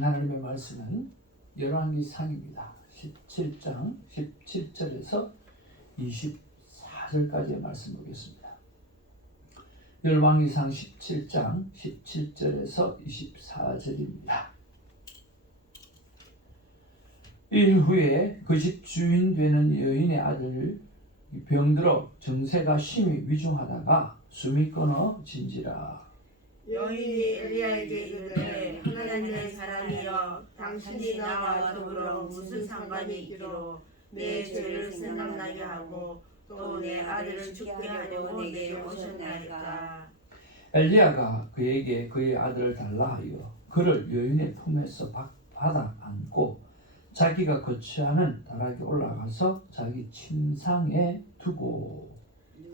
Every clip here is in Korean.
나가는 하나님의 말씀은 열왕기상입니다. 17장 17절에서 24절까지의 말씀 보겠습니다. 열왕기상 17장 17절에서 24절입니다. 일 후에 그 집 주인 되는 여인의 아들 병들어 정세가 심히 위중하다가 숨이 끊어진지라. 여인이 엘리야에게 이르되 하나님의 사람이여 당신이 나와 더불어 무슨 상관이 있기로 내 죄를 생각나게 하고 또 내 아들을 죽게 하려고 내게 오셨나이까. 엘리야가 그에게 그의 아들을 달라 하여 그를 여인의 품에서 받아 안고 자기가 거처하는 다락에 올라가서 자기 침상에 두고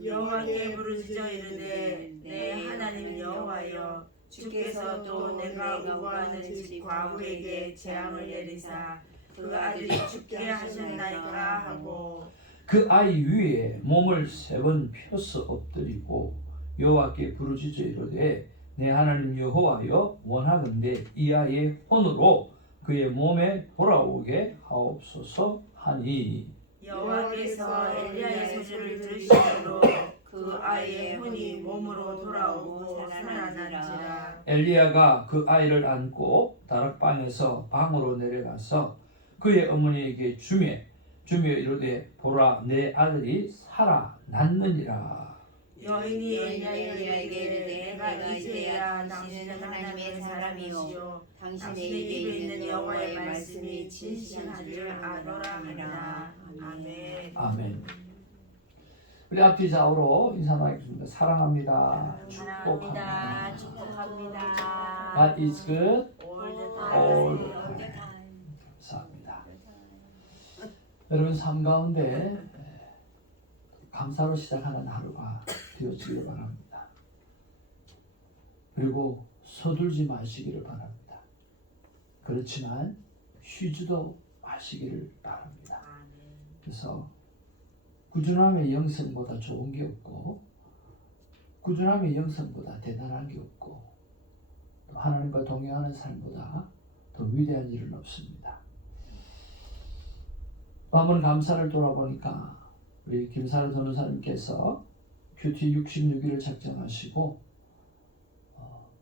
여호와께 부르짖어 이르되 내 하나님 여호와여 주께서 또 내가 우거하는 집 과부에게 재앙을 내리사 그 아들이 죽게 하셨나이까 하고 그 아이 위에 몸을 3번 펴서 엎드리고 여호와께 부르짖어 이르되 내 하나님 여호와여 원하건대 이 아이의 혼으로 그의 몸에 돌아오게 하옵소서 하니 여호와께서 엘리야의 소리를 들으시므로 그 아이의 혼이 몸으로 돌아오고 살아난지라. 엘리야가 그 아이를 안고 다락방에서 방으로 내려가서 그의 어머니에게 주며 이르되 보라 내 아들이 살아났느니라. 여인이 엘리야에게 이르되 내가 이제야 당신은 하나님의 사람이요 당신의 입에 있는 여호와의 말씀이 진실한 줄 아노라 하니라. 아멘. 아멘. 우리 앞뒤 좌우로 인사 나누겠습니다. 사랑합니다. 축복합니다. 축복합니다. God is good all the all time. 감사합니다. 여러분 삶 가운데 감사로 시작하는 하루가 되어지기를 바랍니다. 그리고 서둘지 마시기를 바랍니다. 그렇지만 쉬지도 마시기를 바랍니다. 그래서 꾸준함의 영성보다 좋은 게 없고 꾸준함의 영성보다 대단한 게 없고 또 하나님과 동행하는 삶보다 더 위대한 일은 없습니다. 또 한번 감사를 돌아보니까 우리 김사를 전도사님께서 큐티 66일을 작정하시고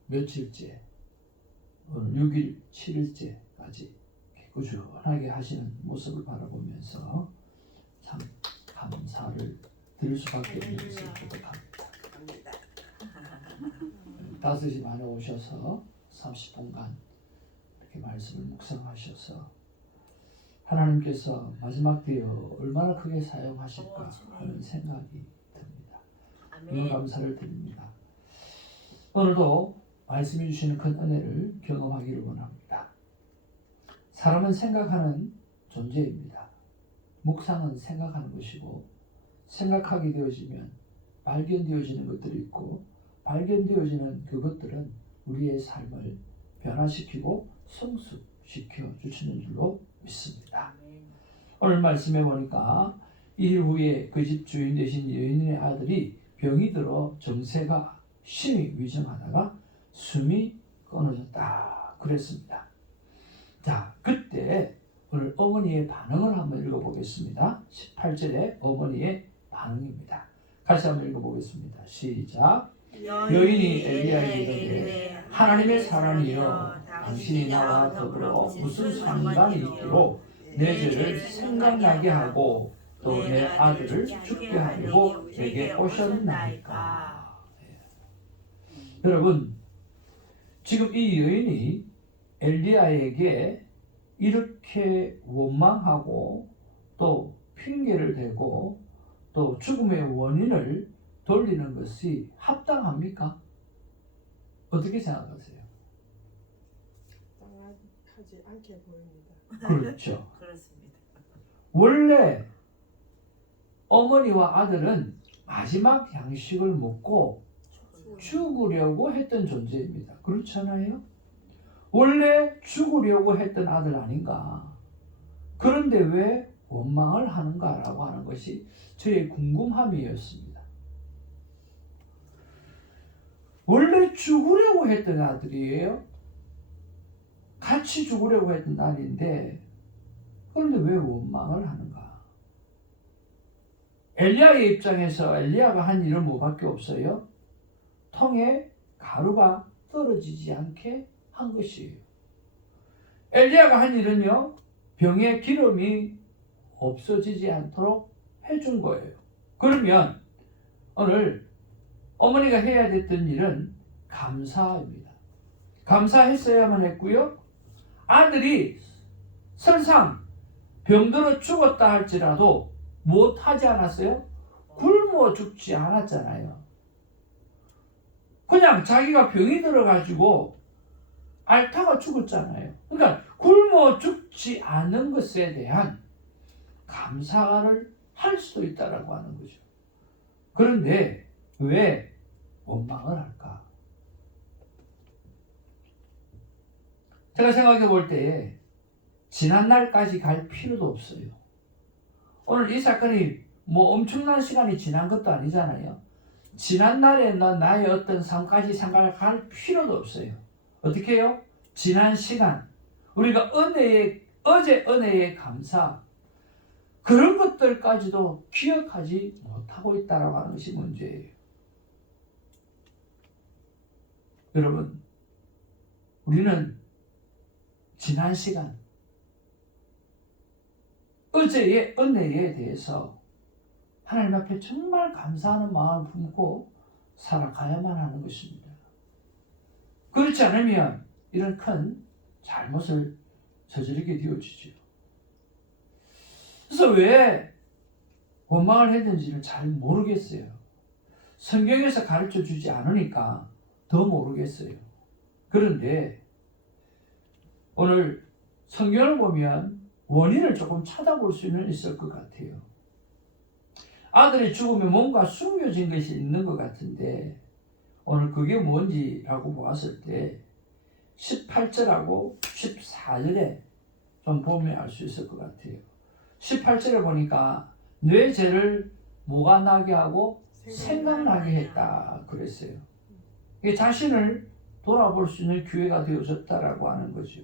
며칠째 오늘 6일 7일째까지 꾸준하게 하시는 모습을 바라보면서 참 감사를 드릴 수밖에 없는 것을 고백합니다. 5시 반에 오셔서 30분간 이렇게 말씀을 묵상하셔서 하나님께서 마지막 때에 얼마나 크게 사용하실까 하는 생각이 듭니다. 너무 감사를 드립니다. 오늘도 말씀해 주시는 큰 은혜를 경험하기를 원합니다. 사람은 생각하는 존재입니다. 묵상은 생각하는 것이고 생각하게 되어지면 발견되어지는 것들이 있고 발견되어지는 그것들은 우리의 삶을 변화시키고 성숙시켜 주시는 줄로 믿습니다. 오늘 말씀해 보니까 1일 후에 그 집 주인 되신 여인의 아들이 병이 들어 정세가 심히 위중하다가 숨이 끊어졌다 그랬습니다. 자, 그때 오늘 어머니의 반응을 한번 읽어보겠습니다. 18절에 어머니의 반응입니다. 다시 한번 읽어보겠습니다. 시작. 여인이 엘리야에게 이르되 하나님의 사람이여 당신이 나와 더불어 무슨 상관이 있기로 내 죄를 생각나게 하고 또 내 아들을 죽게 하려고 내게 오셨나이까. 여러분 지금 이 여인이 엘리야에게 이렇게 원망하고 또 핑계를 대고 또 죽음의 원인을 돌리는 것이 합당합니까? 어떻게 생각하세요? 합당하지 않게 보입니다. 그렇죠. 그렇습니다. 원래 어머니와 아들은 마지막 양식을 먹고 죽으려고 했던 존재입니다. 그렇잖아요? 원래 죽으려고 했던 아들 아닌가? 그런데 왜 원망을 하는가라고 하는 것이 저의 궁금함이었습니다. 원래 죽으려고 했던 아들이에요. 같이 죽으려고 했던 날인데 그런데 왜 원망을 하는가? 엘리야의 입장에서 엘리야가 한 일은 뭐밖에 없어요? 통에 가루가 떨어지지 않게 한 것이에요. 엘리야가 한 일은요, 병에 기름이 없어지지 않도록 해준 거예요. 그러면 오늘 어머니가 해야 됐던 일은 감사입니다. 감사했어야만 했고요. 아들이 설상 병들어 죽었다 할지라도 못하지 않았어요? 굶어 죽지 않았잖아요. 그냥 자기가 병이 들어가지고 앓다가 죽었잖아요. 그러니까 굶어 죽지 않은 것에 대한 감사를 할 수도 있다라고 하는 거죠. 그런데 왜 원망을 할까? 제가 생각해 볼 때 지난 날까지 갈 필요도 없어요. 오늘 이 사건이 뭐 엄청난 시간이 지난 것도 아니잖아요. 지난 날에 나의 어떤 삶까지 생각할 필요도 없어요. 어떻게 해요? 지난 시간, 우리가 어제 은혜의 감사, 그런 것들까지도 기억하지 못하고 있다라고 하는 것이 문제예요. 여러분, 우리는 지난 시간, 어제의 은혜에 대해서 하나님 앞에 정말 감사하는 마음을 품고 살아가야만 하는 것입니다. 그렇지 않으면 이런 큰 잘못을 저지르게 되어지죠. 그래서 왜 원망을 했는지를 잘 모르겠어요. 성경에서 가르쳐 주지 않으니까 더 모르겠어요. 그런데 오늘 성경을 보면 원인을 조금 찾아볼 수는 있을 것 같아요. 아들이 죽으면 뭔가 숨겨진 것이 있는 것 같은데 오늘 그게 뭔지라고 보았을 때 18절하고 14절에 좀 보면 알 수 있을 것 같아요. 18절에 보니까 뇌 죄를 뭐가 나게 하고 생각나게 했다 그랬어요. 이게 자신을 돌아볼 수 있는 기회가 되어졌다라고 하는 거죠.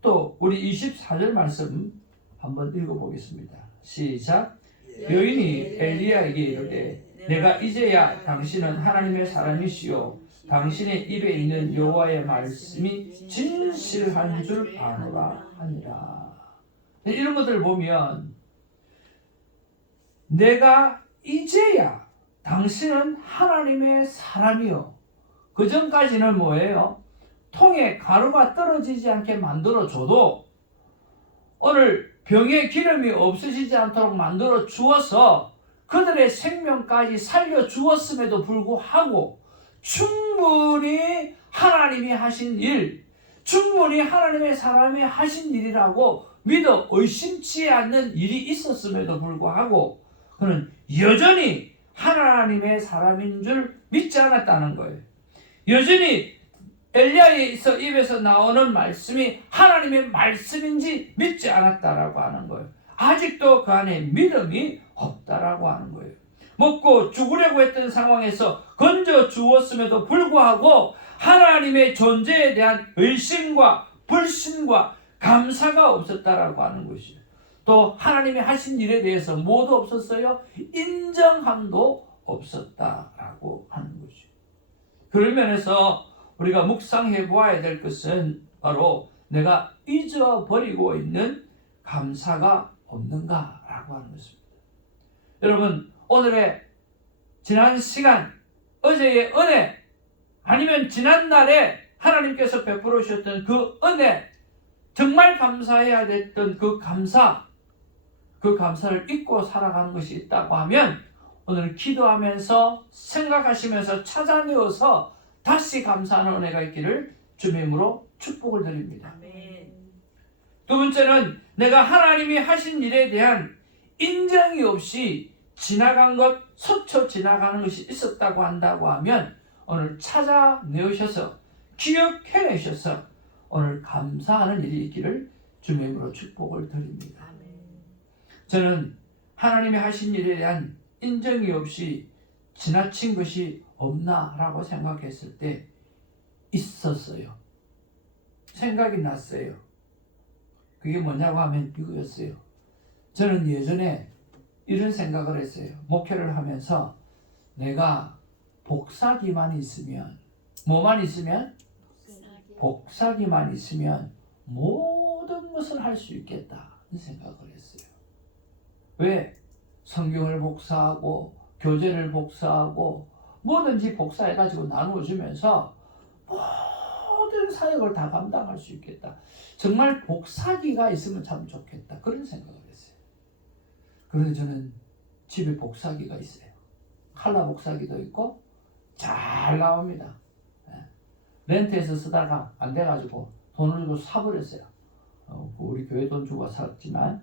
또 우리 24절 말씀 한번 읽어보겠습니다. 시작. 여인이 엘리야에게 이르되 내가 이제야 당신은 하나님의 사람이시요 당신의 입에 있는 여호와의 말씀이 진실한 줄 아노라 하니라. 이런 것들을 보면 내가 이제야 당신은 하나님의 사람이요. 그 전까지는 뭐예요? 통에 가루가 떨어지지 않게 만들어줘도 오늘 병에 기름이 없어지지 않도록 만들어 주어서 그들의 생명까지 살려 주었음에도 불구하고 충분히 하나님이 하신 일, 충분히 하나님의 사람이 하신 일이라고 믿어 의심치 않는 일이 있었음에도 불구하고 그는 여전히 하나님의 사람인 줄 믿지 않았다는 거예요. 여전히 엘리야의 입에서 나오는 말씀이 하나님의 말씀인지 믿지 않았다라고 하는 거예요. 아직도 그 안에 믿음이 없다라고 하는 거예요. 먹고 죽으려고 했던 상황에서 건져 주었음에도 불구하고 하나님의 존재에 대한 의심과 불신과 감사가 없었다라고 하는 것이죠. 또 하나님이 하신 일에 대해서 뭐도 없었어요? 인정함도 없었다라고 하는 거죠. 그런 면에서 우리가 묵상해 보아야 될 것은 바로 내가 잊어버리고 있는 감사가 없는가라고 하는 것입니다. 여러분, 오늘의 지난 시간, 어제의 은혜, 아니면 지난날에 하나님께서 베풀어 주셨던 그 은혜, 정말 감사해야 됐던 그 감사를 잊고 살아가는 것이 있다고 하면 오늘 기도하면서 생각하시면서 찾아내어서 다시 감사하는 은혜가 있기를 주님의 이름으로 축복을 드립니다. 아멘. 두 번째는 내가 하나님이 하신 일에 대한 인정이 없이 지나간 것, 스쳐 지나가는 것이 있었다고 한다고 하면 오늘 찾아내오셔서 기억해내셔서 오늘 감사하는 일이 있기를 주님의 이름으로 축복을 드립니다. 아멘. 저는 하나님이 하신 일에 대한 인정이 없이 지나친 것이 없나라고 생각했을 때 있었어요. 생각이 났어요. 그게 뭐냐고 하면 이거였어요. 저는 예전에 이런 생각을 했어요. 목회를 하면서 내가 복사기만 있으면, 뭐만 있으면? 복사기만 있으면 모든 것을 할 수 있겠다 이 생각을 했어요. 왜? 성경을 복사하고 교재를 복사하고 뭐든지 복사해가지고 나누어주면서 모든 사역을 다 감당할 수 있겠다. 정말 복사기가 있으면 참 좋겠다. 그런 생각을 했어요. 그런데 저는 집에 복사기가 있어요. 칼라 복사기도 있고 잘 나옵니다. 렌트해서 쓰다가 안 돼가지고 돈을 주고 사버렸어요. 우리 교회 돈 주고 샀지만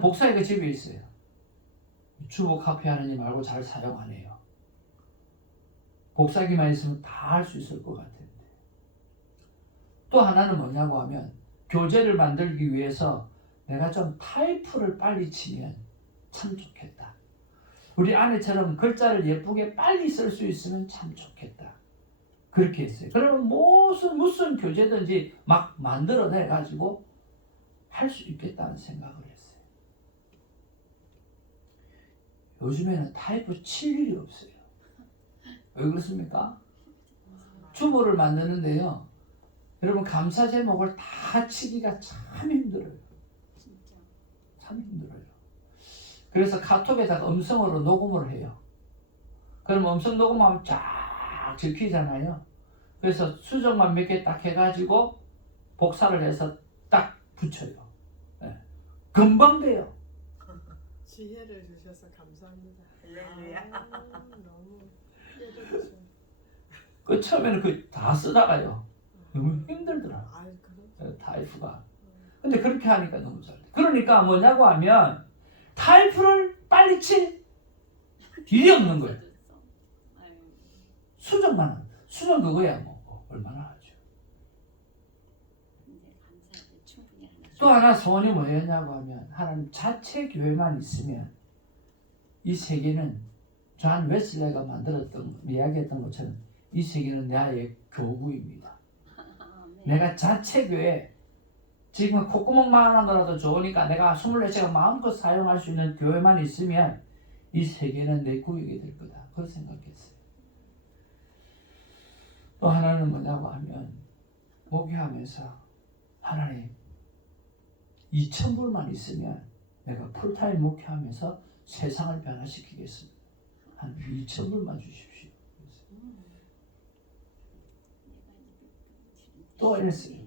복사기가 집에 있어요. 주보 카피하느니 말고 잘 사용 안 해요. 복사기만 있으면 다 할 수 있을 것 같은데. 또 하나는 뭐냐고 하면 교재를 만들기 위해서 내가 좀 타이프를 빨리 치면 참 좋겠다. 우리 아내처럼 글자를 예쁘게 빨리 쓸 수 있으면 참 좋겠다. 그렇게 했어요. 그러면 무슨 교재든지 막 만들어내 가지고 할 수 있겠다는 생각을 했어요. 요즘에는 타이프 칠 일이 없어요. 왜 그렇습니까? 주보를 만드는데요. 여러분 감사 제목을 다 치기가 참 힘들어요. 참 힘들어요. 그래서 카톡에다가 음성으로 녹음을 해요. 그럼 음성 녹음하면 쫙 적히잖아요. 그래서 수정만 몇 개 딱 해가지고 복사를 해서 딱 붙여요. 네. 금방 돼요. 지혜를 주셔서 감사합니다. 할렐루야. 너무 깨끗하죠. 그 처음에는 다 쓰다가요. 너무 힘들더라고요. 아유 그럼. 타이프가. 근데 그렇게 하니까 너무 잘 돼. 그러니까 뭐냐고 하면 타이프를 빨리 칠 일이 없는 거예요. 수정만 하면 수정 그거야 뭐 얼마나 하죠. 또 하나 소원이 뭐였냐고 하면 하나님 자체 교회만 있으면 이 세계는 존 웨슬레가 이야기했던 것처럼 이 세계는 나의 교구입니다. 내가 자체 교회 지금 콧구멍만 하나라도 좋으니까 내가 24시간 마음껏 사용할 수 있는 교회만 있으면 이 세계는 내 구역이 될 거다. 그렇게 생각했어요. 또 하나는 뭐냐고 하면 목회하면서 하나님 2,000불만 있으면 내가 풀타임 목회하면서 세상을 변화시키겠습니다. 한 2,000불만 주십시오. 또 이랬어요.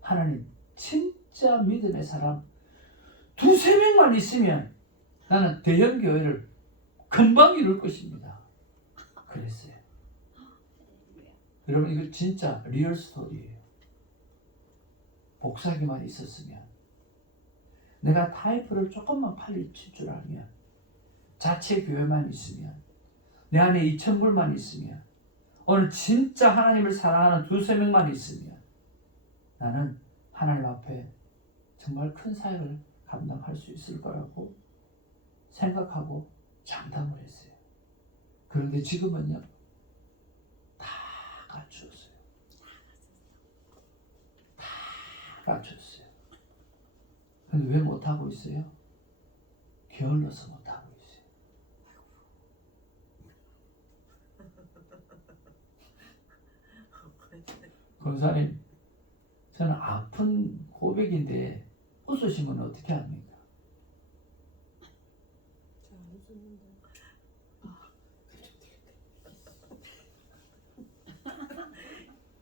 하나님 진짜 믿음의 사람 2-3명만 있으면 나는 대형 교회를 금방 이룰 것입니다. 그랬어요. 여러분 이거 진짜 리얼 스토리예요. 복사기만 있었으면 내가 타이프를 조금만 빨리 칠 줄 알면 자체 교회만 있으면 내 안에 2,000불만 있으면 오늘 진짜 하나님을 사랑하는 2-3명만 있으면 나는 하나님 앞에 정말 큰 사역을 감당할 수 있을 거라고 생각하고 장담을 했어요. 그런데 지금은요 다 갖추었어요. 다 갖췄어요. 근데 왜 못하고 있어요? 게을러서 못하고 있어요. 권사님, 저는 아픈 고백인데 웃으시면 어떻게 합니까? 잘 웃었는데.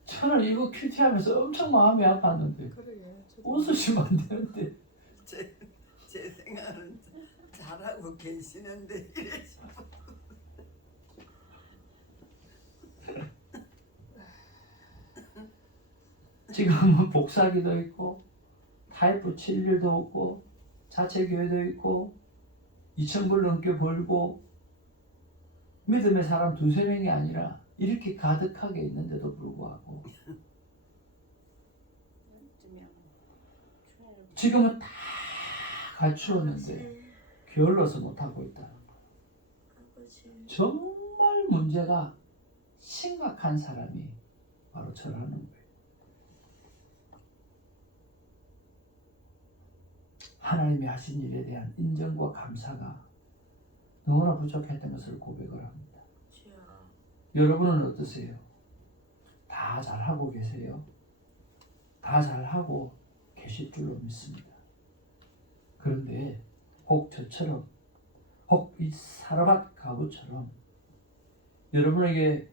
저는 이거 큐티하면서 엄청 마음이 아팠는데 그러게. 웃으시면 안 되는데 제 생각은 잘하고 계시는데 이래서 지금은 복사기도 있고 타이프 칠 일도 없고 자체 교회도 있고 2,000불 넘게 벌고 믿음의 사람 2-3명이 아니라 이렇게 가득하게 있는데도 불구하고 지금은 다 갖추었는데 게을러서 못하고 있다는 거예요. 정말 문제가 심각한 사람이 바로 저라는 거예요. 하나님이 하신 일에 대한 인정과 감사가 너무나 부족했던 것을 고백을 합니다. 주여. 여러분은 어떠세요? 다 잘하고 계세요? 다 잘하고 계실 줄로 믿습니다. 그런데 혹 저처럼, 혹 이 사르밧 과부처럼 여러분에게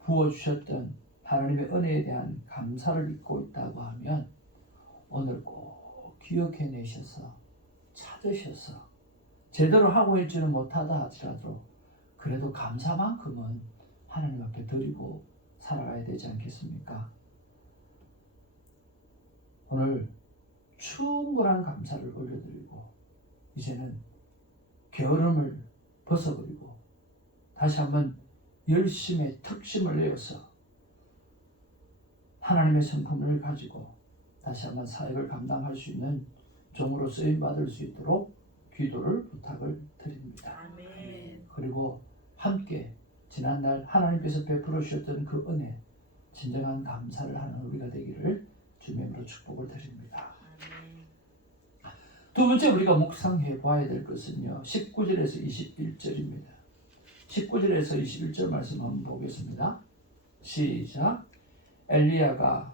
부어주셨던 하나님의 은혜에 대한 감사를 잊고 있다고 하면 오늘 꼭 기억해내셔서 찾으셔서 제대로 하고 있지는 못하다 하더라도 그래도 감사만큼은 하나님 앞에 드리고 살아가야 되지 않겠습니까? 오늘 충분한 감사를 올려드리고 이제는 게으름을 벗어버리고 다시 한번 열심의 특심을 내어서 하나님의 성품을 가지고 다시 한번 사역을 감당할 수 있는 종으로 쓰임받을 수 있도록 기도를 부탁을 드립니다. 아멘. 그리고 함께 지난날 하나님께서 베풀어 주셨던 그 은혜 진정한 감사를 하는 우리가 되기를 주님으로 축복을 드립니다. 아멘. 두 번째 우리가 묵상해 봐야 될 것은요 19절에서 21절입니다. 19절에서 21절 말씀 한번 보겠습니다. 시작. 엘리야가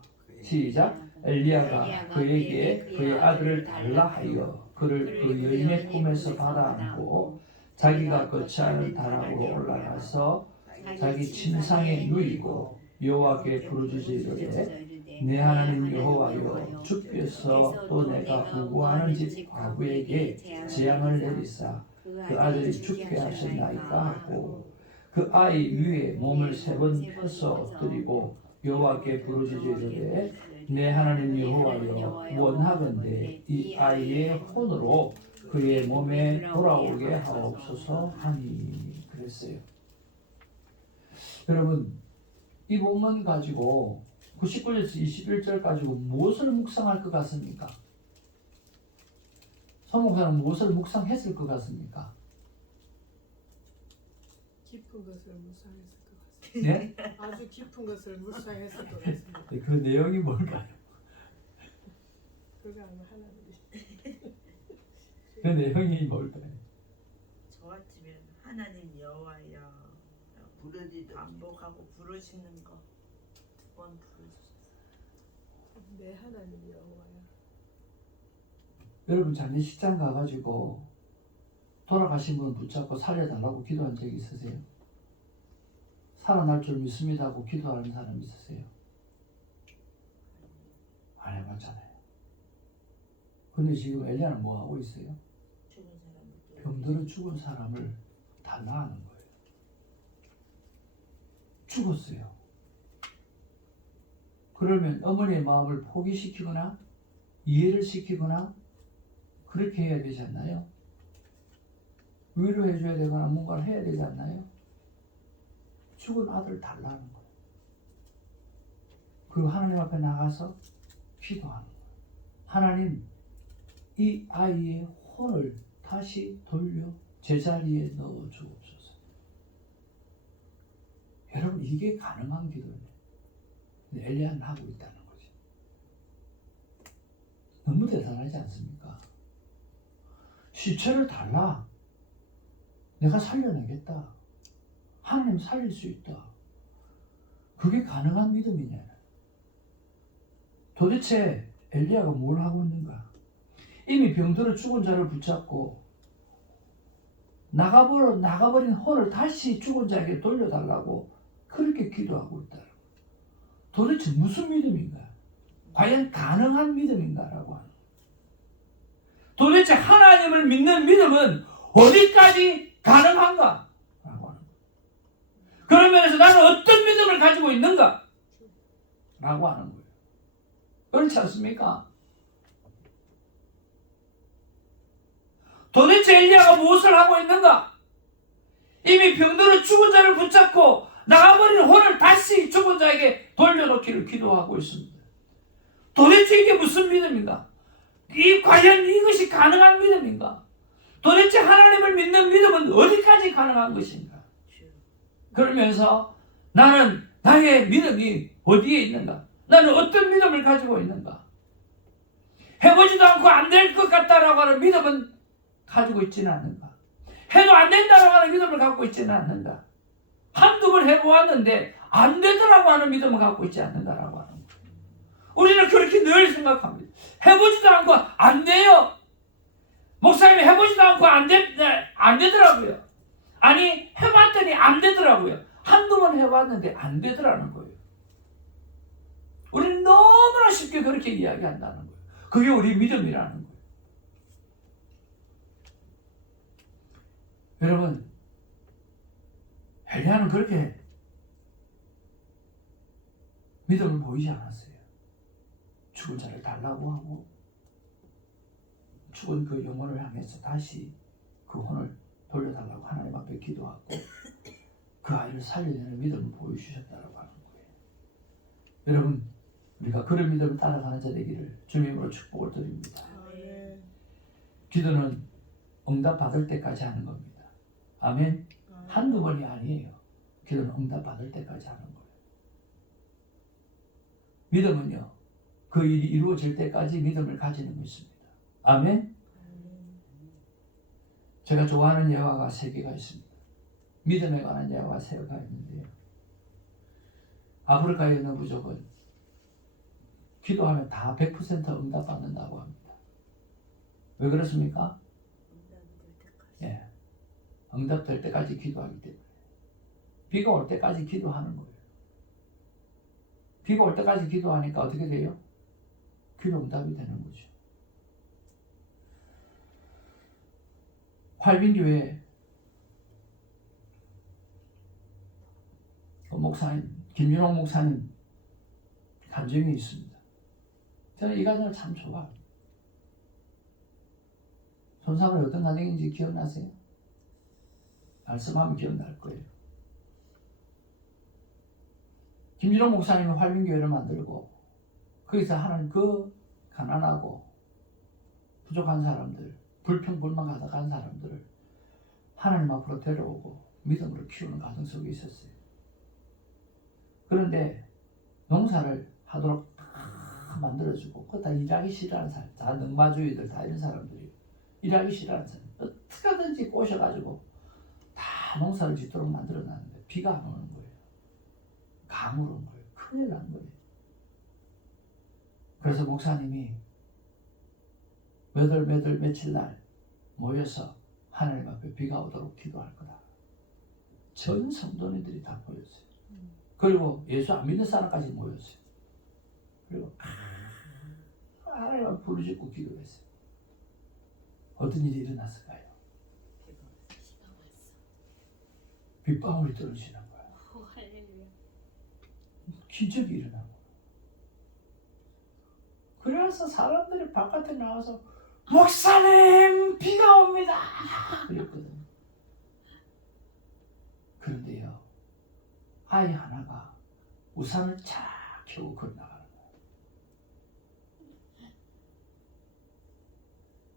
그에게 그의 아들을 달라 하여 그를 그 여인의 품에서 받아안고 자기가 거처하는 다락으로 올라가서 자기 침상에 누이고 여호와께 부르짖어 이르되 내 하나님 여호와여 주께서 또 내가 부구하는 집 과부에게 재앙을 내리사 그 아들이 죽게 하셨나이까 하고 그 아이 위에 몸을 3번 펴서 엎드리고 여호와께 부르짖어 이르되 내 하나님 여호와여 원하건대 이 아이의 혼으로 그의 몸에 돌아오게 하옵소서 하니 그랬어요. 여러분 이 본문 가지고 19절에서 21절 가지고 무엇을 묵상할 것 같습니까? 서목사는 무엇을 묵상했을 것 같습니까? 깊은 것을 묵상했을 것 같습니다. 네? 아주 깊은 것을 묵상했을 것 같습니다. 그 내용이 뭘까요? 그가 아마 하나님이 그 내용이 뭘까요? 저 같으면 하나님 여호와여 부르짖어 반복하고 부르짖는 거 2번 부르짖었어요. 내 하나님 여호와야. 여러분 장례식장 가가지고 돌아가신 분 붙잡고 살려달라고 기도한 적이 있으세요? 살아날 줄 믿습니다 하고 기도하는 사람 있으세요? 안 해봤잖아요. 근데 지금 엘리야는 뭐 하고 있어요? 죽은 사람을 병들어 죽은 사람을 달라하는 거예요. 죽었어요. 그러면 어머니의 마음을 포기시키거나 이해를 시키거나 그렇게 해야 되지 않나요? 위로해 줘야 되거나 뭔가를 해야 되지 않나요? 죽은 아들을 달라는 거예요. 그리고 하나님 앞에 나가서 기도하는 거예요. 하나님, 이 아이의 혼을 다시 돌려 제자리에 넣어 주옵소서. 여러분 이게 가능한 기도예요. 엘리야는 하고 있다는 거지. 너무 대단하지 않습니까? 시체를 달라. 내가 살려내겠다. 하나님 살릴 수 있다. 그게 가능한 믿음이냐? 도대체 엘리야가 뭘 하고 있는가? 이미 병들어 죽은 자를 붙잡고 나가버린 혼을 다시 죽은 자에게 돌려달라고 그렇게 기도하고 있다. 도대체 무슨 믿음인가? 과연 가능한 믿음인가라고 하는. 도대체 하나님을 믿는 믿음은 어디까지 가능한가? 라고 하는. 그런 면에서 나는 어떤 믿음을 가지고 있는가? 라고 하는 거예요. 그렇지 않습니까? 도대체 엘리야가 무엇을 하고 있는가? 이미 병들어 죽은 자를 붙잡고 나가버린 혼을 다시 죽은 자에게 돌려놓기를 기도하고 있습니다. 도대체 이게 무슨 믿음인가? 과연 이것이 가능한 믿음인가? 도대체 하나님을 믿는 믿음은 어디까지 가능한 것인가? 그러면서 나는 나의 믿음이 어디에 있는가? 나는 어떤 믿음을 가지고 있는가? 해보지도 않고 안 될 것 같다라고 하는 믿음은 가지고 있지는 않는가? 해도 안 된다라고 하는 믿음을 갖고 있지는 않는가? 한두 번 해보았는데 안 되더라고 하는 믿음을 갖고 있지 않는다라고 하는 거예요. 우리는 그렇게 늘 생각합니다. 해보지도 않고 안 돼요. 목사님이 해보지도 않고 안 되더라고요. 아니 해봤더니 안 되더라고요. 한두 번 해봤는데 안 되더라는 거예요. 우리는 너무나 쉽게 그렇게 이야기한다는 거예요. 그게 우리 믿음이라는 거예요. 여러분, 엘리야는 그렇게 믿음을 보이지 않았어요. 죽은 자를 달라고 하고 죽은 그 영혼을 향해서 다시 그 혼을 돌려달라고 하나님 앞에 기도하고 그 아이를 살려내는 믿음을 보여주셨다고 하는 거예요. 여러분, 우리가 그런 믿음을 따라가는 자 되기를 주님으로 축복을 드립니다. 아멘. 기도는 응답 받을 때까지 하는 겁니다. 아멘. 한두 번이 아니에요. 기도는 응답 받을 때까지 하는 거예요. 믿음은요, 그 일이 이루어질 때까지 믿음을 가지는 것입니다. 아멘. 제가 좋아하는 예화가 3개가 있습니다. 믿음에 관한 예화가 3개가 있는데요. 아프리카의 어느 부족은 기도하면 다 100% 응답받는다고 합니다. 왜 그렇습니까? 예, 응답될 때까지 기도하기 때문에. 비가 올 때까지 기도하는 거예요. 비가 올 때까지 기도하니까 어떻게 돼요? 기도 응답이 되는 거죠. 활빈교회 목사님, 김윤홍 목사님 간증이 있습니다. 저는 이 가정을 참 좋아합니다. 손사분이 어떤 가정인지 기억나세요? 말씀하면 기억날 거예요. 김윤홍 목사님이 활빈교회를 만들고 거기서 하는 그 가난하고 부족한 사람들, 불평불만 가득한 사람들을 하나님 앞으로 데려오고 믿음으로 키우는 가정 속에 있었어요. 그런데 농사를 하도록 다 만들어주고 그거 다 일하기 싫어하는 사람, 다 능마주의들, 다 이런 사람들이 일하기 싫어하는 사람, 어떻게든지 꼬셔가지고 다 농사를 짓도록 만들어놨는데 비가 안 오는 거예요. 가물 온 거예요. 큰일 난 거예요. 그래서 목사님이 며칠 날 모여서 하나님 앞에 비가 오도록 기도할 거다. 전 성도님들이 다 모였어요. 그리고 예수 안 믿는 사람까지 모였어요. 그리고 하나님 앞에 부르짖고 기도했어요. 어떤 일이 일어났을까요? 빗방울이 떨어지는 거예요. 기적이 일어나고. 그래서 사람들이 바깥에 나와서 목사님 비가 옵니다 그랬거든요. 그런데요, 아이 하나가 우산을 쫙 켜고 걸어나가는 거예요.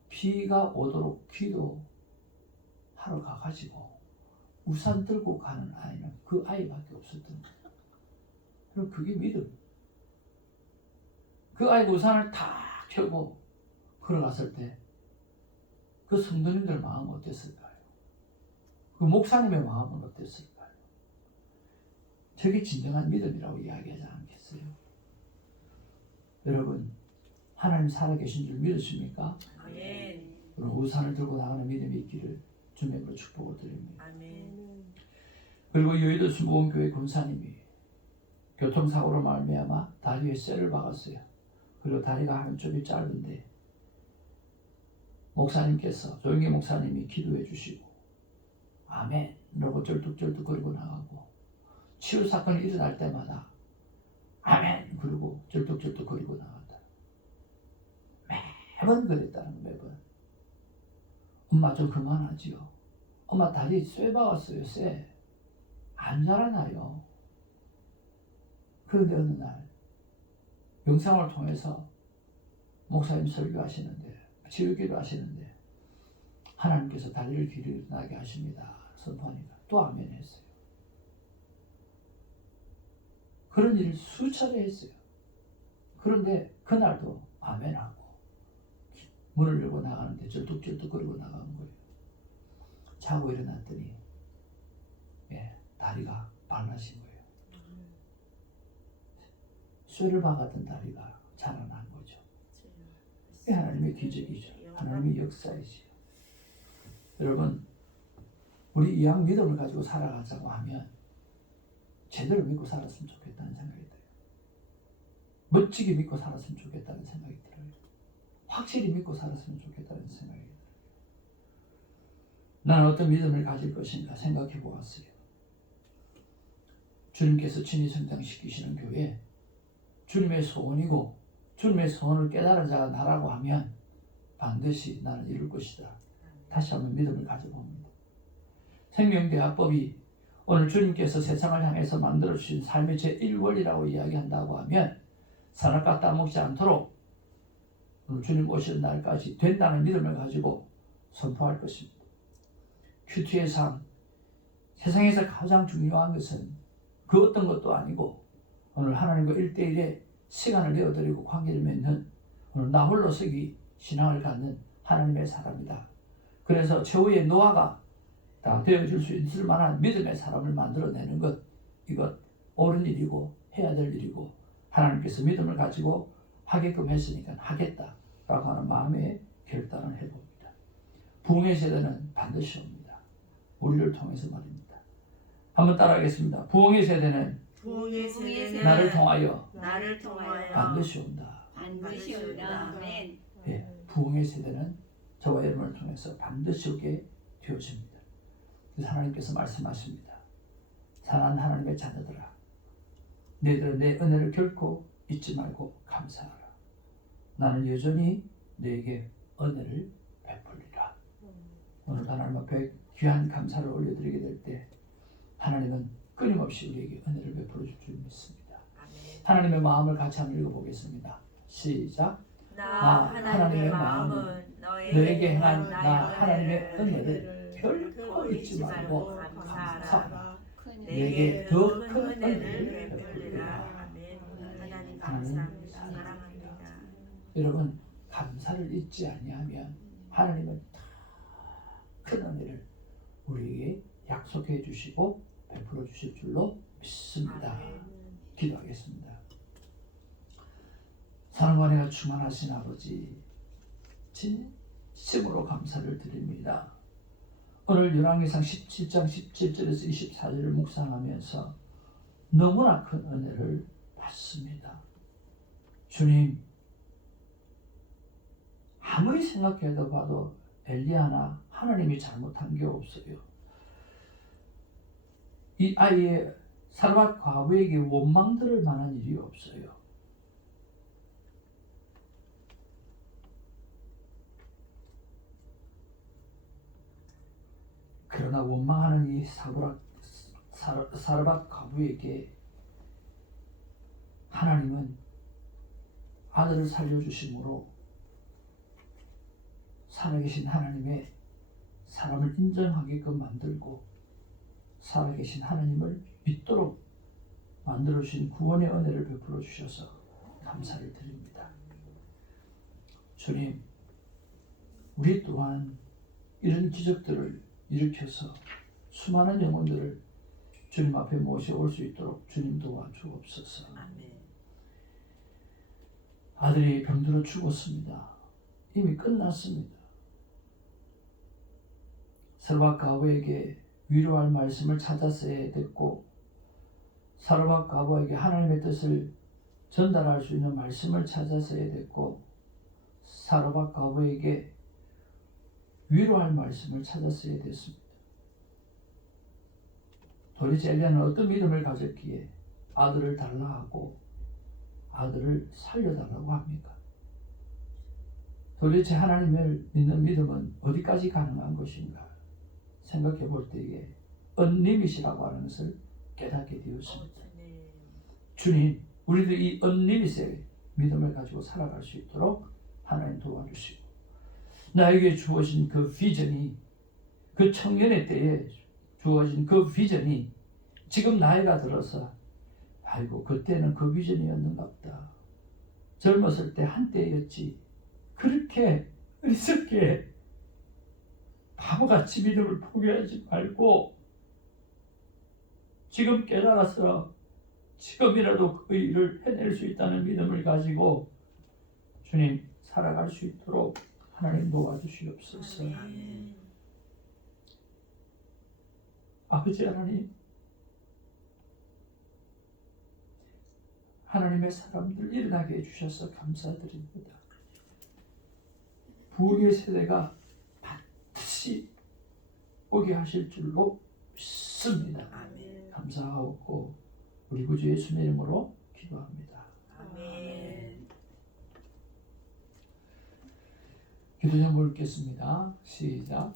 비가 오도록 기도하러 가가지고 우산 들고 가는 아이는 그 아이밖에 없었던 거예요. 그럼 그게 믿음. 그 아이가 우산을 다 켜고 걸어갔을 때 그 성도님들 마음은 어땠을까요? 그 목사님의 마음은 어땠을까요? 저게 진정한 믿음이라고 이야기하지 않겠어요? 여러분, 하나님 살아계신 줄 믿으십니까? 아멘. 그럼 우산을 들고 나가는 믿음이 있기를 주님으로 축복을 드립니다. 아멘. 그리고 여의도 수목원교회 권사님이 교통사고로 말미암아 다리에 쇠를 박았어요. 그리고 다리가 한쪽이 짧은데 목사님께서, 조영기 목사님이 기도해 주시고 아멘 이러고 쩔뚝쩔뚝거리고 나가고, 치유사건이 일어날 때마다 아멘 그러고 쩔뚝쩔뚝거리고 나갔다. 매번 그랬다는 거예요. 매번. 엄마 좀 그만하지요. 엄마 다리 쇠 박았어요. 쇠. 안 자라나요. 그런데 어느 날 영상을 통해서 목사님 설교하시는데, 치유기도 하시는데 하나님께서 다리를 길어나게 하십니다 선포하니까 또 아멘 했어요. 그런 일을 수차례 했어요. 그런데 그날도 아멘하고 문을 열고 나가는데 절뚝절뚝거리고 나간 거예요. 자고 일어났더니 다리가 발라진 거예요. 쇠를 박았던 다리가 자라난 거죠. 이게 하나님의 기적이죠. 하나님의 역사이지요. 여러분, 우리 이왕 믿음을 가지고 살아가자고 하면 제대로 믿고 살았으면 좋겠다는 생각이 들어요. 멋지게 믿고 살았으면 좋겠다는 생각이 들어요. 확실히 믿고 살았으면 좋겠다는 생각이 들어요. 나는 어떤 믿음을 가질 것인가 생각해 보았어요. 주님께서 친히 성장시키시는 교회, 주님의 소원이고 주님의 소원을 깨달은 자가 나라고 하면 반드시 나는 이룰 것이다. 다시 한번 믿음을 가져봅니다. 생명대화법이 오늘 주님께서 세상을 향해서 만들어주신 삶의 제1원리라고 이야기한다고 하면 산악과 따먹지 않도록 오늘 주님 오시는 날까지 된다는 믿음을 가지고 선포할 것입니다. 큐티의 삶, 세상에서 가장 중요한 것은 그 어떤 것도 아니고 오늘 하나님과 1대1의 시간을 내어드리고 관계를 맺는 오늘 나 홀로서기 신앙을 갖는 하나님의 사람이다. 그래서 최후의 노아가 다 되어줄 수 있을 만한 믿음의 사람을 만들어내는 것, 이것 옳은 일이고 해야 될 일이고 하나님께서 믿음을 가지고 하게끔 했으니까 하겠다라고 하는 마음의 결단을 해봅니다. 부흥의 세대는 반드시 옵니다. 우리를 통해서 말입니다. 한번 따라하겠습니다. 부흥의 세대는 나를 통하여 반드시 온다. 반드시 온다. 아멘. 부흥의 세대는 저와 여러분을 통해서 반드시 오게 되어집니다. 그래서 하나님께서 말씀하십니다. 사랑하는 하나님의 자녀들아, 너희들은 내 은혜를 결코 잊지 말고 감사하라. 나는 여전히 너에게 은혜를 베풀리라. 오늘 하나님 앞에 귀한 감사를 올려드리게 될 때 하나님은 끊임없이 우리에게 은혜를 베풀어 줄 줄 믿습니다. 하나님의 마음을 같이 한번 읽어보겠습니다. 시작. 나 하나님의 마음은 너에게 행한 나 하나님의 은혜를 결코 잊지 말고 감사하라. 내게 더 큰 은혜를 베풀리라. 아멘. 하나님 하나님 감사합니다. 사랑합니다. 여러분, 감사를 잊지 아니하면 하나님은 큰 은혜를 우리에게 약속해 주시고 베풀어 주실 줄로 믿습니다. 기도하겠습니다. 사랑과 은혜가 충만하신 아버지, 진심으로 감사를 드립니다. 오늘 열왕기상 17장 17절에서 24절을 묵상하면서 너무나 큰 은혜를 받습니다. 주님, 아무리 생각해도 봐도 엘리야나 하나님이 잘못한 게 없어요. 이 아이의 사르밧 과부에게 원망 들을 만한 일이 없어요. 그러나 원망하는 이 사르밧 과부에게 하나님은 아들을 살려주심으로 살아계신 하나님의 사람을 인정하게끔 만들고 살아계신 하나님을 믿도록 만들어주신 구원의 은혜를 베풀어 주셔서 감사를 드립니다. 주님, 우리 또한 이런 기적들을 일으켜서 수많은 영혼들을 주님 앞에 모셔올 수 있도록 주님 도와주옵소서. 아들이 병들어 죽었습니다. 이미 끝났습니다. 사르밧 과부에게 위로할 말씀을 찾았어야 됐고, 사르밧 과부에게 하나님의 뜻을 전달할 수 있는 말씀을 찾았어야 됐고, 사르밧 과부에게 위로할 말씀을 찾았어야 됐습니다. 도대체 엘리야는 어떤 믿음을 가졌기에 아들을 달라 하고 아들을 살려달라고 합니까? 도대체 하나님을 믿는 믿음은 어디까지 가능한 것인가 생각해 볼 때에 언리밋이라고 하는 것을 깨닫게 되었습니다. 주님, 우리도 이 언리밋의 믿음을 가지고 살아갈 수 있도록 하나님 도와주시고, 나에게 주어진 그 비전이, 그 청년의 때에 주어진 그 비전이 지금 나이가 들어서 아이고 그때는 그 비전이었는가 보다, 젊었을 때 한때였지, 그렇게 어리석게 바보같이 믿음을 포기하지 말고 지금 깨달아서 지금이라도 그 일을 해낼 수 있다는 믿음을 가지고 주님 살아갈 수 있도록 하나님 도와주시옵소서. 아멘. 아버지 하나님, 하나님의 사람들 일어나게 해주셔서 감사드립니다. 부흥의 세대가 반드시 오게 하실 줄로 믿습니다. 아멘. 감사하고 우리 구주 예수님의 이름으로 기도합니다. 아멘. 기도 제목을 읽겠습니다. 시작.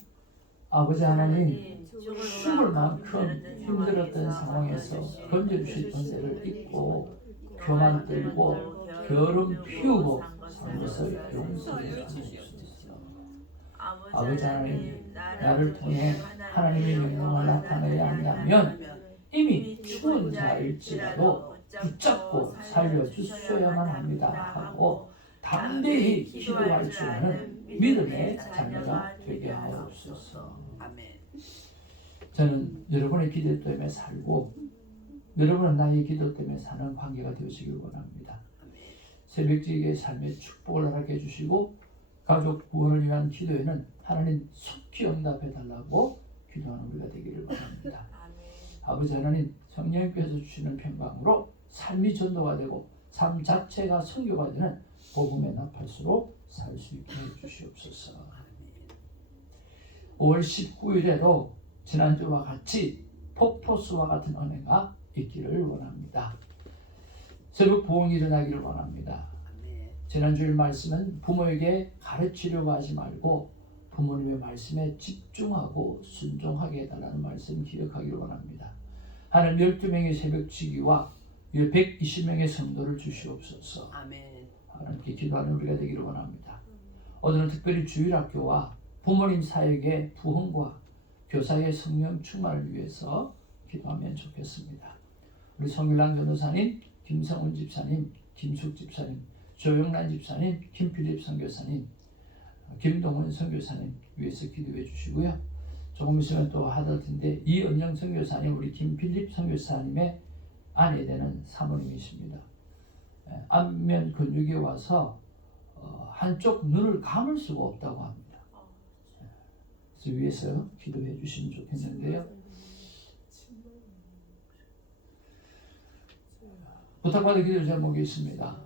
아버지 하나님, 죽을 만큼 힘들었던 상황에서 건져주신 은혜를 잊고 교만 들고 게으름 피우고 산 것을 용서해 주시옵소서. 아버지 하나님, 나를 통해 하나님의 명령을 나타내야 한다면 이미 죽은 자일지라도 붙잡고 살려주셔야만 합니다 하고 담대히 기도할 줄 아는 믿음의 자녀가 되게 하옵소서. 아멘. 저는 여러분의 기도 때문에 살고 여러분은 나의 기도 때문에 사는 관계가 되시길 원합니다. 새벽지기의 삶의 축복을 허락해 주시고 가족 구원을 위한 기도에는 하나님 속히 응답해 달라고 기도하는 우리가 되기를 바랍니다. 아버지 하나님, 성령님께서 주시는 평강으로 삶이 전도가 되고 삶 자체가 선교가 되는 복음의 나팔수로 살 수 있게 해주시옵소서. 5월 19일에도 지난주와 같이 폭포수와 같은 은혜가 있기를 원합니다. 새벽 부흥이 일어나기를 원합니다. 지난주일 말씀은 부모에게 가르치려고 하지 말고 부모님의 말씀에 집중하고 순종하게 해달라는 말씀 기억하기를 원합니다. 하나님 12명의 새벽지기와 120명의 성도를 주시옵소서. 아멘. 하나님께 기도하는 우리가 되기를 원합니다. 오늘은 특별히 주일학교와 부모님 사역의 부흥과 교사의 성령 충만을 위해서 기도하면 좋겠습니다. 우리 송일랑 전도사님, 김성훈 집사님, 김숙 집사님, 조영란 집사님, 김필립 선교사님, 김동훈 선교사님 위해서 기도해 주시고요. 조금 있으면 또 하될 텐데 이은영 선교사님, 우리 김필립 선교사님의 아내 되는 사모님이십니다. 안면 근육이 와서 한쪽 눈을 감을 수가 없다고 합니다. 그래서 위해서 기도해 주시면 좋겠는데요. 부탁받은 기도 제목이 있습니다.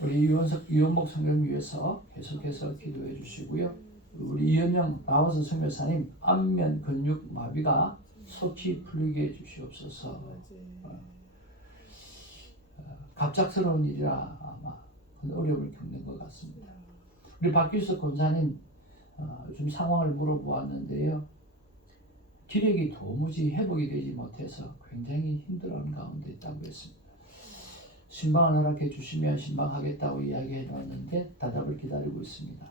우리 이원목 성령 위해서 계속해서 기도해 주시고요. 우리 이은영 나와서 선교사님 안면 근육 마비가 속히 풀리게 해 주시옵소서. 갑작스러운 일이라 아마 어려움을 겪는 것 같습니다. 우리 박규석 권사님 좀 상황을 물어보았는데요. 기력이 도무지 회복이 되지 못해서 굉장히 힘들어하는 가운데 있다고 했습니다. 신방을 허락해 주시면 신방하겠다고 이야기해 놨는데 답을 기다리고 있습니다.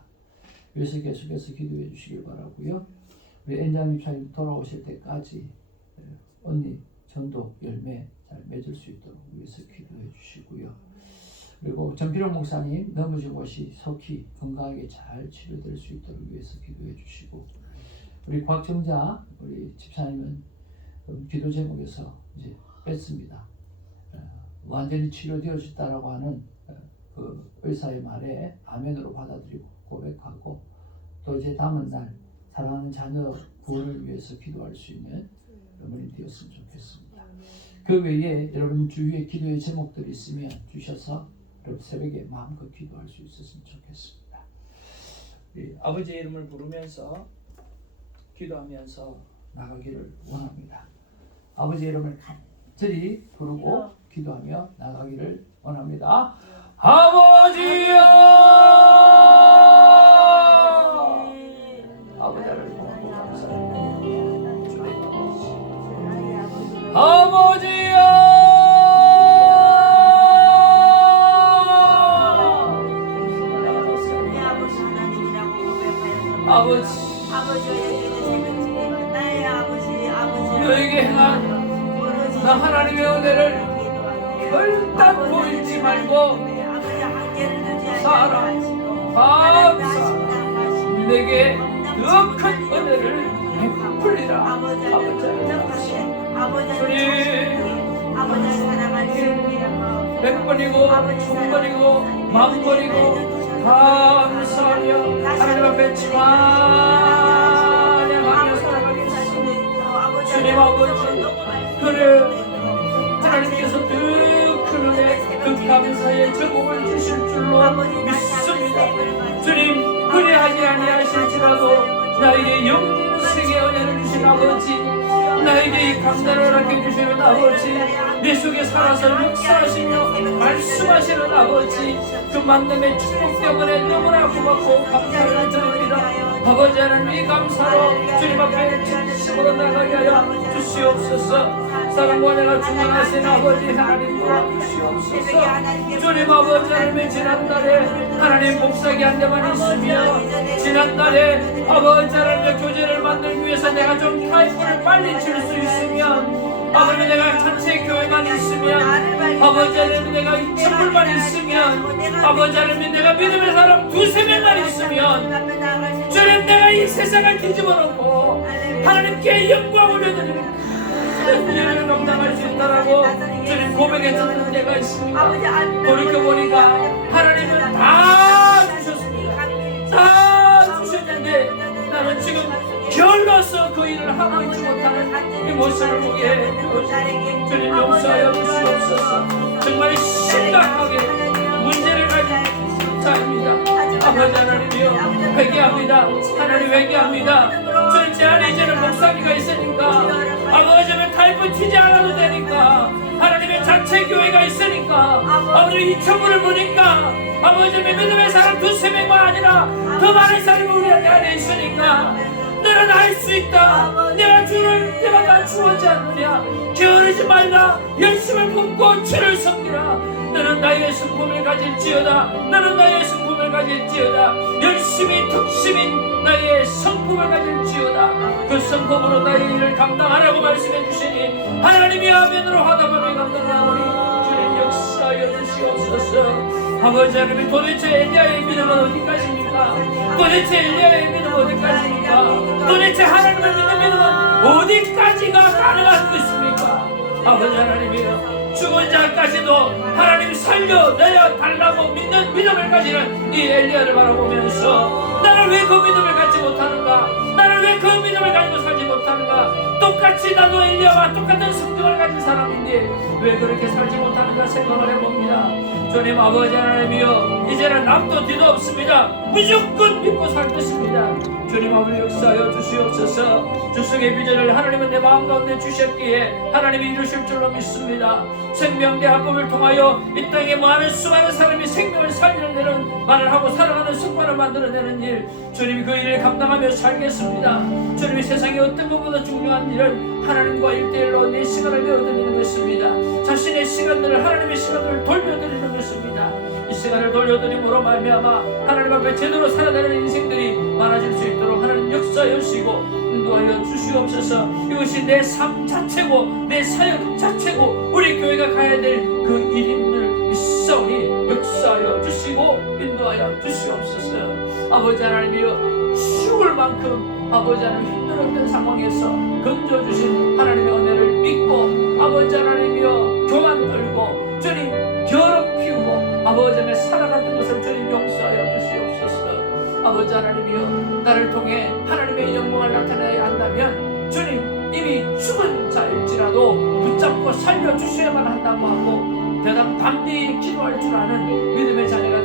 그래서 계속해서 기도해 주시길 바라고요. 우리 엔장 입사님 돌아오실 때까지 언니 전도 열매 잘 맺을 수 있도록 위해서 기도해 주시고요. 그리고 전필용 목사님 넘어진 것이 속히 건강하게 잘 치료될 수 있도록 위해서 기도해 주시고, 우리 곽정자 우리 집사님은 기도 제목에서 이제 뺐습니다. 완전히 치료되어졌다라고 하는 그 의사의 말에 아멘으로 받아들이고 고백하고 또 이제 남은 날 사랑하는 자녀 구원을 위해서 기도할 수 있는 어머니 되었으면 좋겠습니다. 그 외에 여러분 주위에 기도의 제목들이 있으면 주셔서 여러분 새벽에 마음껏 기도할 수 있었으면 좋겠습니다. 아버지의 이름을 부르면서 기도하면서 나가기를 원합니다. 아버지의 이름을 간절히 부르고 기도하며 나가기를 원합니다. 아버지여, 아버지를 보고 감사합니다. 아버지여, 너에게 행한 나 하나님의 은혜를 결단코 잃지 말고 사랑, 감사, 내게 더 큰 은혜를 베풀리라. 아버지 아버지 주님 아버지 사랑하는 주님 100번이고 1000번이고 10,000번이고 감사하며 하나님 앞에 찬양하며 살아가겠습니다. 주님 아버지 그래 하나님께서 더 큰 은혜 그 감사의 제목을 주실 줄로 믿습니다. 주님 그래하지 아니하실지라도 나에게 영적인 세계 은혜를 주신 아버지, 나에게 이 감사를 허락해 주시는 아버지, 내 속에 살아서 역사하시며 말씀하시는 아버지, 그 만남의 축복 때문에 너무나 고맙고 감사를 드립니다. 아버지 하나님 이 감사로 주님 앞에 진심으로 나가게 하여 주시옵소서. 사랑과 내가 충만하신 아버지 하나님 도와주시옵소서. 주님 아버지 하나님의 지난날에 하나님 복사기 한 대만 있으며 지난날에 아버지 하나님의 교제를 만들기 위해서 내가 좀 타이프를 빨리 칠 수 있으면 아버지 내가 전체 교회만 있으면 아버지 하나님 내가 2,000불만 있으면 아버지 하나님 내가 믿음의 사람 2-3명만 있으면 주님 내가 이 세상을 뒤집어 놓고 하나님께 영광 올려드립니다. 일을 감당할 수 있다라고 주님 고백했던 때가 있습니다. 돌이켜보니까 하나님은 다 주셨습니다. 다 주셨는데 나는 지금 결로서 그 일을 하고 있지 못하는 이 모습을 보게 해주시고 주님 용서하여 주시옵소서. 정말 심각하게 문제를 가진 자입니다. 아버지 하나님이여 회개합니다. 하나님 회개합니다. 주님 제 안에 이제는 목사기가 있으니까 아버지는 타이프 튀지 않아도 되니까 하나님의 자체 교회가 있으니까 아버지 2,000불을 보니까 아버지의 믿음의 사람 2-3명만 아니라 더 많은 사람이 우리 안에 있으니까 너는 할 수 있다. 내가 주를 내가 낮추었지 않느냐. 게으르지 말라. 열심을 품고 주를 섬기라. 너는 나의 성품을 가질지어다. 너는 나의 성품을 가질지어다. 열심히 덕심인 나의 성품을 가질지어다. 그 성품으로 나의 일을 감당하라고 말씀해 주시니 하나님이 아멘으로 화답을 감당하오니 주님 역사하여 주시옵소서. 아버지 하나님 도대체 엘리야의 믿음은 어디까지입니까? 도대체 엘리야의 믿음은 어디까지입니까? 도대체 하나님을 믿는 믿음은 어디까지가 가능한 것입니까? 아버지 하나님이여 죽은 자까지도 하나님 살려내야 달라고 믿는 믿음을 가지는 이 엘리야를 바라보면서 나는 왜 그 믿음을 갖지 못하는가? 나는 왜 그 믿음을 가지고 살지 못하는가? 똑같이 나도 엘리야와 똑같은 성격을 가진 사람인데 왜 그렇게 살지 못하는가 생각을 해봅니다. 주님 아버지 하나님이여 이제는 남도 뒤도 없습니다. 무조건 믿고 살 것입니다. 주님 아버지 역사하여 주시옵소서. 주승의 비전을 하나님은 내 마음 가운데 주셨기에 하나님이 이루실 줄로 믿습니다. 생명대 합법을 통하여 이 땅에 많은 수많은 사람이 생명을 살려내는 말을 하고 살아가는 습관을 만들어내는 일, 주님이 그 일을 감당하며 살겠습니다. 주님이 세상에 어떤 것보다 중요한 일은 하나님과 1대1로 내 시간을 내어드리는 것입니다. 자신의 시간들을 하나님의 시간들을 돌려드리는 것입니다. 이 시간을 돌려드림으로 말미암아 하나님 앞에 제대로 살아가는 인생들이 많아질 수 있도록 하나님 역사하여 주시고 인도하여 주시옵소서. 이것이 내 삶 자체고 내 사역 자체고 우리 교회가 가야 될 그 일임을 믿사오니 역사하여 주시고 인도하여 주시옵소서. 아버지 하나님이여 죽을 만큼 아버지 하나님 힘들었던 상황에서 건져주신 하나님의 은혜를 믿고 아버지 하나님이여 교만 들고 주님 결혼 피우고 아버지 하나님 살아갔던 것을 주님 용서하여 주시옵소서. 아버지 하나님이여 나를 통해 하나님의 영광을 나타내야 한다면 주님 이미 죽은 자일지라도 붙잡고 살려주셔야만 한다고 하고 대담 담대히 기도할 줄 아는 믿음의 자녀가